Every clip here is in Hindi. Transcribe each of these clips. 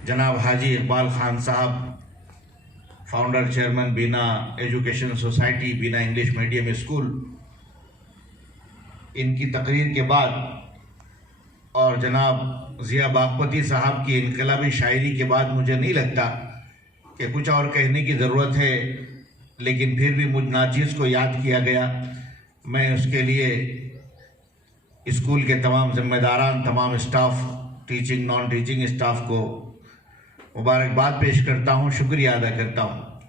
जनाब हाजी इकबाल खान साहब, फाउंडर चेयरमैन बीना एजुकेशन सोसाइटी, बीना इंग्लिश मीडियम स्कूल, इनकी तकरीर के बाद और जनाब ज़िया बागपती साहब की इनकलाबी शायरी के बाद मुझे नहीं लगता कि कुछ और कहने की ज़रूरत है, लेकिन फिर भी मुझ नाचीज़ को याद किया गया। मैं उसके लिए स्कूल के तमाम ज़िम्मेदारान, तमाम staff, teaching non teaching staff को मुबारकबाद पेश करता हूँ, शुक्रिया अदा करता हूँ।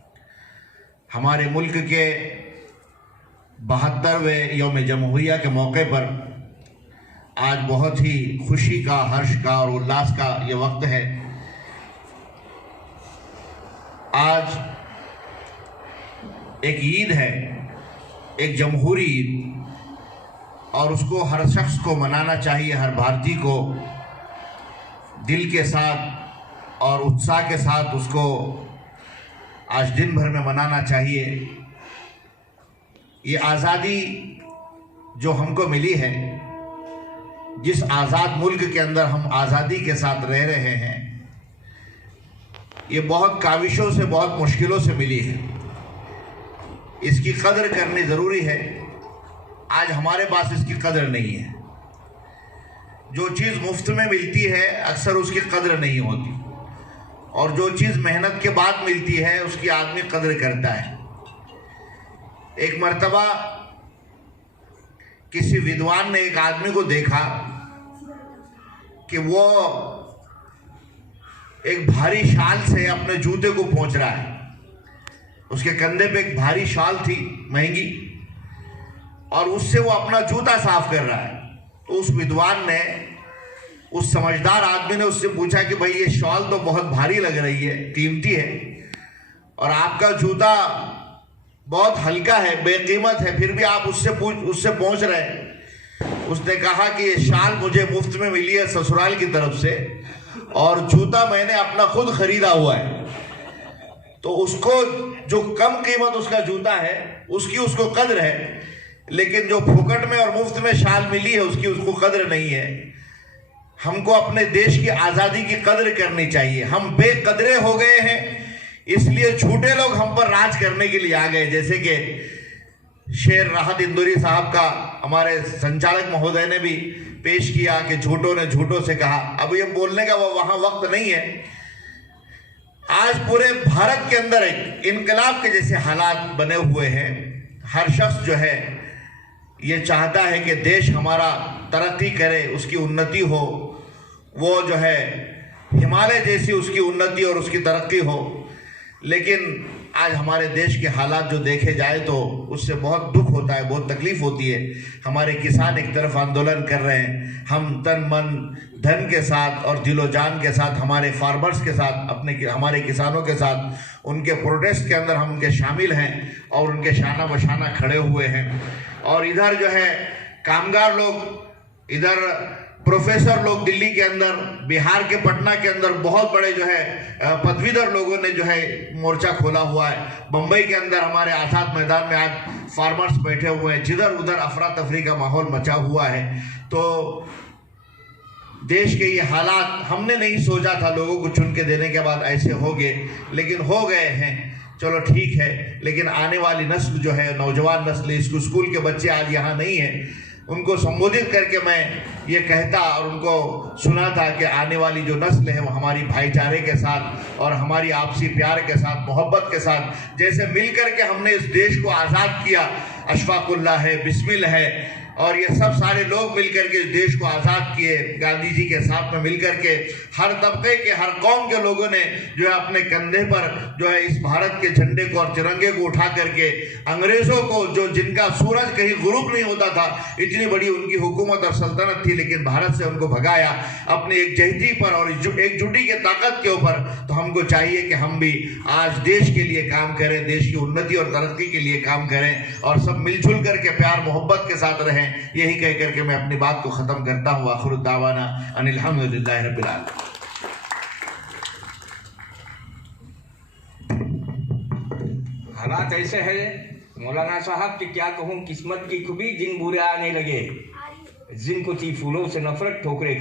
हमारे मुल्क के 72वें यौम जमहूरिया के मौके पर आज बहुत ही खुशी का, हर्ष का और उल्लास का ये वक्त है। आज एक ईद है, एक जमहूरी ईद, और उसको हर शख्स को मनाना चाहिए, हर भारतीय को दिल के साथ और उत्साह के साथ उसको आज दिन भर में मनाना चाहिए। ये आज़ादी जो हमको मिली है, जिस आज़ाद मुल्क के अंदर हम आज़ादी के साथ रह रहे हैं, ये बहुत काविशों से, बहुत मुश्किलों से मिली है। इसकी कदर करनी ज़रूरी है। आज हमारे पास इसकी कदर नहीं है। जो चीज़ मुफ्त में मिलती है अक्सर उसकी कदर नहीं होती, और जो चीज़ मेहनत के बाद मिलती है उसकी आदमी कदर करता है। एक मर्तबा किसी विद्वान ने एक आदमी को देखा कि वो एक भारी शाल से अपने जूते को पोंछ रहा है। उसके कंधे पे एक भारी शाल थी महंगी, और उससे वो अपना जूता साफ कर रहा है। तो उस विद्वान ने, उस समझदार आदमी ने उससे पूछा कि भाई ये शॉल तो बहुत भारी लग रही है, कीमती है, और आपका जूता बहुत हल्का है, बेकीमत है, फिर भी आप उससे पहुंच रहे हैं। उसने कहा कि ये शाल मुझे मुफ्त में मिली है ससुराल की तरफ से, और जूता मैंने अपना खुद खरीदा हुआ है। तो उसको जो कम कीमत उसका जूता है उसकी उसको कदर है, लेकिन जो फुकट में और मुफ्त में शाल मिली है उसकी उसको कदर नहीं है। हमको अपने देश की आज़ादी की कदर करनी चाहिए। हम बेकदरे हो गए हैं, इसलिए झूठे लोग हम पर राज करने के लिए आ गए। जैसे कि शेर राहत इंदौरी साहब का हमारे संचालक महोदय ने भी पेश किया कि झूठों ने झूठों से कहा। अब ये बोलने का वो वहाँ वक्त नहीं है। आज पूरे भारत के अंदर एक इनकलाब के जैसे हालात बने हुए हैं। हर शख्स जो है ये चाहता है कि देश हमारा तरक्की करे, उसकी उन्नति हो, वो जो है हिमालय जैसी उसकी उन्नति और उसकी तरक्की हो। लेकिन आज हमारे देश के हालात जो देखे जाए तो उससे बहुत दुख होता है, बहुत तकलीफ होती है। हमारे किसान एक तरफ आंदोलन कर रहे हैं, हम तन मन धन के साथ और दिलो जान के साथ हमारे फार्मर्स के साथ, हमारे किसानों के साथ उनके प्रोटेस्ट के अंदर हम उनके शामिल हैं और उनके शाना बशाना खड़े हुए हैं। और इधर जो है कामगार लोग, इधर प्रोफेसर लोग दिल्ली के अंदर, बिहार के पटना के अंदर बहुत बड़े जो है पदवीधर लोगों ने जो है मोर्चा खोला हुआ है। बम्बई के अंदर हमारे आज़ाद मैदान में आज फार्मर्स बैठे हुए हैं। जिधर उधर अफरा तफरी का माहौल मचा हुआ है। तो देश के ये हालात हमने नहीं सोचा था, लोगों को चुन के देने के बाद ऐसे हो गए, लेकिन हो गए हैं। चलो ठीक है, लेकिन आने वाली नस्ल जो है, नौजवान नस्ल, स्कूल के बच्चे आज यहाँ नहीं हैं, उनको संबोधित करके मैं ये कहता और उनको सुना था कि आने वाली जो नस्ल है वो हमारी भाईचारे के साथ और हमारी आपसी प्यार के साथ, मोहब्बत के साथ, जैसे मिलकर के हमने इस देश को आज़ाद किया, अशफाकुल्लाह है, बिस्मिल है, और ये सब सारे लोग मिलकर के देश को आज़ाद किए। गांधी जी के साथ में मिलकर के हर तबके के, हर कौम के लोगों ने जो है अपने कंधे पर जो है इस भारत के झंडे को और तिरंगे को उठा करके अंग्रेज़ों को, जो जिनका सूरज कहीं गुरूब नहीं होता था, इतनी बड़ी उनकी हुकूमत और सल्तनत थी, लेकिन भारत से उनको भगाया अपनी एकजुटती पर और एकजुटी की ताकत के ऊपर। तो हमको चाहिए कि हम भी आज देश के लिए काम करें, देश की उन्नति और तरक्की के लिए काम करें, और सब मिलजुल करके प्यार मोहब्बत के साथ रहें। यही कह करके मैं अपनी बात को खत्म करता हूँ। आखिर दावाना अनिल हम्दुलिल्लाहि रब्बिल आलमीन। हालात ऐसे है मौलाना साहब कि क्या कहूँ, किस्मत की खूबी, दिन बुरे आने लगे, जिनको थी फूलों से नफरत ठोकरे खाए।